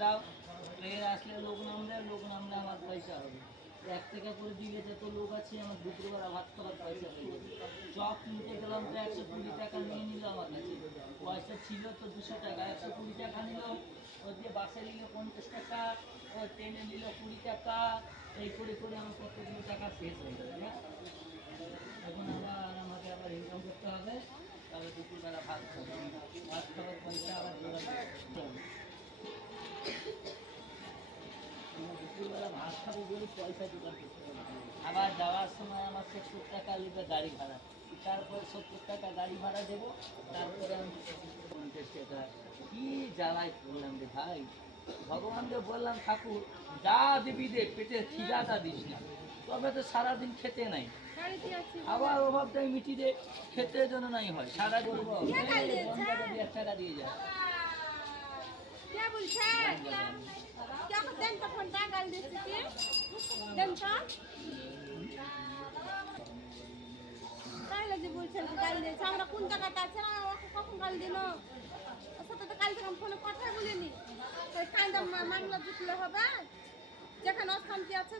দাও, ট্রেন আসলে লোক নামলে আমার পয়সা হবে। 1 টাকা করে দিলে যত লোক আছে আমার দুপুরবেলা ভাত খাবার পয়সা হয়ে যাবে। চপ কিনতে গেলাম তো 120 টাকা নিয়ে নিল আমার কাছে, পয়সা ছিল তো 200 টাকা, 120 টাকা নিল। ওই দিয়ে বাসে নিল 50 টাকা, ওই ট্রেনে নিল 20 টাকা, এই করে করে আমার কতগুলো টাকা শেষ হয়ে যাবে। হ্যাঁ, এখন আমাকে আবার ইনকাম করতে হবে, তাহলে দুপুরবেলা ভাত খাবো, ভাত খাবার পয়সা আবার জোগাড় করতে হবে। দুপুরবেলা ভাত খাবো বলে পয়সা জোগাড় করতে হবে। আবার যাওয়ার সময় আমার 70 টাকা লিখবে গাড়ি ভাড়া, তারপরে 70 টাকা গাড়ি ভাড়া দেবো, তারপরে আমি 50 টাকা। কি জ্বালায় পড়লাম রে ভাই। ভগবানকে বললাম, ঠাকুর যা দিবি দে, পেটে খিদাটা দিস না, তবে তো সারাদিন খেতে নাই, আবার অভাবটাই মিটি দে, খেতে যেন নাই হয়। সারা করবো 1 টাকা দিয়ে যায়। क्या बोलছে क्या देन तो फोन टा गाल দিছে কি দেন তো তাইলে যে বলছেন গাল দিয়েছে, আমরা কোন জায়গাটা আছে না ওকে কখন গাল দিল? সাথে তো কাল থেকে ফোনে কথা বলিনি, কান্দা মামলা জুটলে হবে। যেখানে অশান্তি আছে